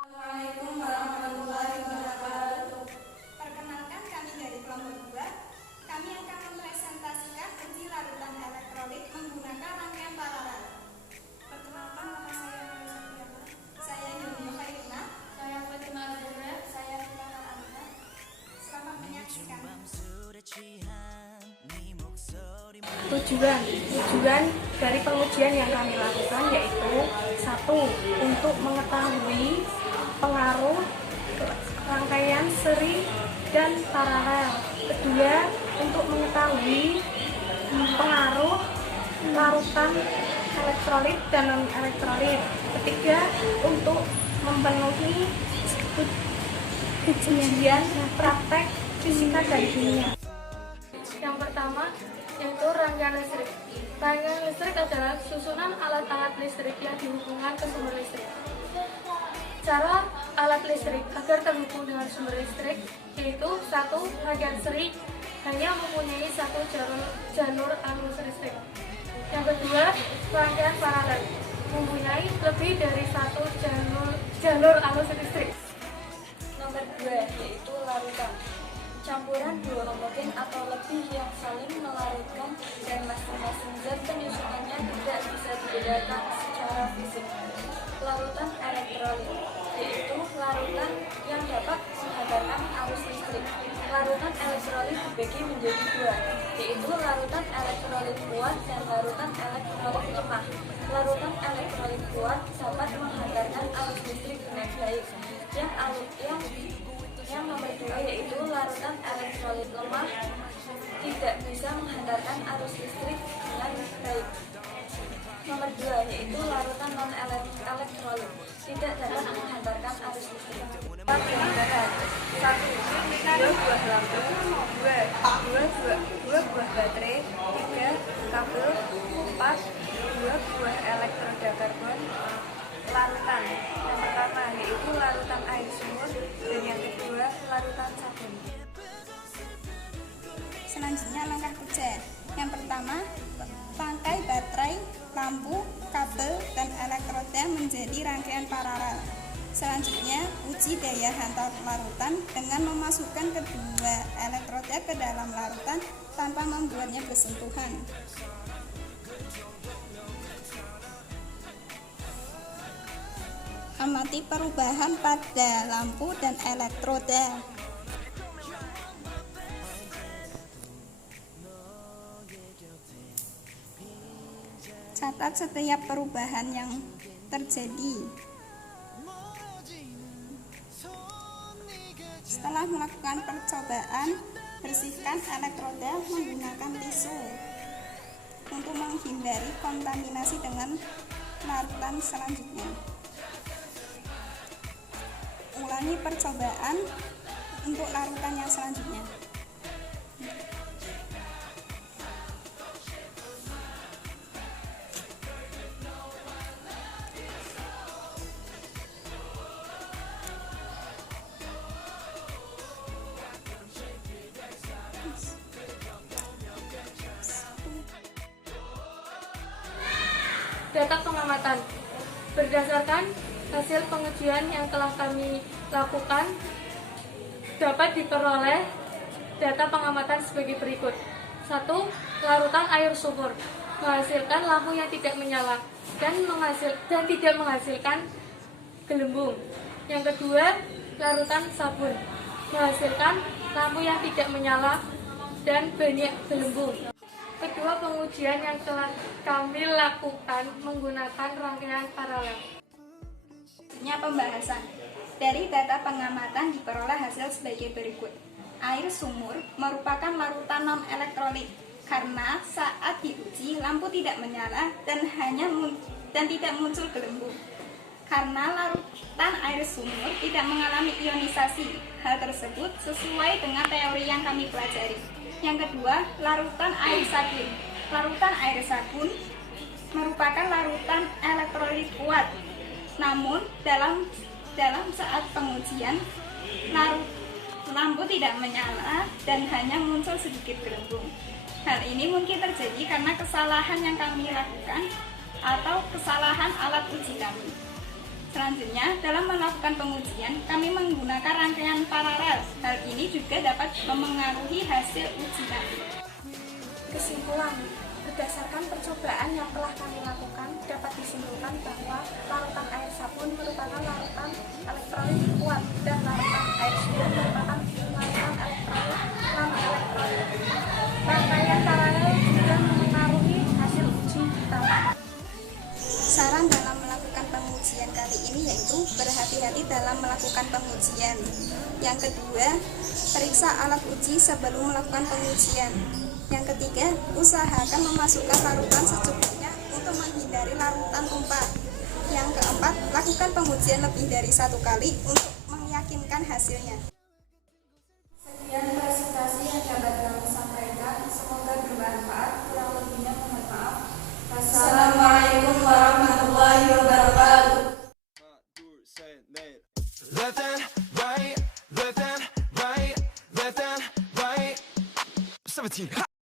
Assalamualaikum warahmatullahi wabarakatuh. Perkenalkan, kami dari kelompok 2. Kami akan mempresentasikan uji larutan elektrolit menggunakan rangkaian paralel. Perkenalkan, nama saya Maria Supriyana. Saya Yuni Khairina. Saya Fatima Azhara. Saya Fiana Amina. Selamat menyaksikan. Tujuan dari pengujian yang kami lakukan yaitu 1. Untuk mengetahui pengaruh rangkaian seri dan paralel. 2. Untuk mengetahui pengaruh larutan elektrolit dan non-elektrolit. 3. Untuk memenuhi ujian praktek fisika dan kimia. Yang pertama yaitu rangkaian listrik. Rangkaian listrik adalah susunan alat-alat listrik yang dihubungkan ke sumber listrik. Cara alat listrik agar terhubung dengan sumber listrik yaitu 1. Rangkaian seri hanya mempunyai 1 jalur arus listrik. Yang kedua, rangkaian paralel mempunyai lebih dari 1 jalur arus listrik. Nomor 2 yaitu larutan. Campuran dua homogen atau lebih yang saling melarutkan dan masing-masing zat penyusunannya tidak bisa dibedakan secara fisik. Larutan elektrolit yaitu larutan yang dapat menghantarkan arus listrik. Larutan elektrolit dibagi menjadi 2, yaitu larutan elektrolit kuat dan larutan elektrolit lemah. Larutan elektrolit kuat dapat menghantarkan arus listrik dengan baik. Yang nomor 2 yaitu larutan elektrolit lemah tidak bisa menghantarkan arus listrik dengan baik. Nomor 2 yaitu larutan non-elektrolit tidak dapat menghantarkan arus listrik. Penggunaan 1. 2 buah lampu, 2 buah baterai, 3 kabel, 4 2 buah elektroda karbon. Larutan yang pertama yaitu larutan air sumur dan yang kedua larutan sabun. Selanjutnya langkah kerja. Yang pertama, rangkai baterai, lampu, kabel, dan elektroda menjadi rangkaian paralel. Selanjutnya, uji daya hantar larutan dengan memasukkan kedua elektroda ke dalam larutan tanpa membuatnya bersentuhan. Amati perubahan pada lampu dan elektroda. Catat setiap perubahan yang terjadi. Setelah melakukan percobaan, bersihkan elektroda menggunakan tisu untuk menghindari kontaminasi dengan larutan selanjutnya. Ulangi percobaan untuk larutan yang selanjutnya. Data pengamatan. Berdasarkan hasil pengujian yang telah kami lakukan, dapat diperoleh data pengamatan sebagai berikut. 1. Larutan air sumur menghasilkan lampu yang tidak menyala dan tidak menghasilkan gelembung. Yang kedua, larutan sabun menghasilkan lampu yang tidak menyala dan banyak gelembung. Kedua pengujian yang telah kami lakukan menggunakan rangkaian paralel. Pembahasan. Dari data pengamatan diperoleh hasil sebagai berikut. Air sumur merupakan larutan non-elektrolit karena saat diuji lampu tidak menyala dan tidak muncul gelembung. Karena larutan air sumur tidak mengalami ionisasi. Hal tersebut sesuai dengan teori yang kami pelajari. Yang kedua, larutan air sabun. Larutan air sabun merupakan larutan elektrolit kuat. Namun dalam saat pengujian lampu tidak menyala dan hanya muncul sedikit gelembung. Hal ini mungkin terjadi karena kesalahan yang kami lakukan atau kesalahan alat uji kami. Selanjutnya, dalam melakukan pengujian, kami menggunakan rangkaian paralel. Hal ini juga dapat memengaruhi hasil uji nanti. Kesimpulan, berdasarkan percobaan yang telah kami lakukan, dapat disimpulkan bahwa larutan air sabun merupakan larutan elektrolit kuat dan larutan air sumur merupakan larutan elektrolit non-elektrolit. Rangkaian paralel juga memengaruhi hasil uji kita. Saran dalam melakukan pengujian kali ini yaitu berhati-hati dalam melakukan pengujian. Yang kedua, periksa alat uji sebelum melakukan pengujian. Yang ketiga, usahakan memasukkan larutan secukupnya untuk menghindari larutan tumpah. Yang keempat, lakukan pengujian lebih dari 1 kali untuk meyakinkan hasilnya. Sekian presentasi yang dapat kami sampaikan. Semoga bermanfaat. Kurang lebihnya mohon maaf. Wassalamualaikum warahmatullahi wabarakatuh. Left and right, left and right, left and right. 17.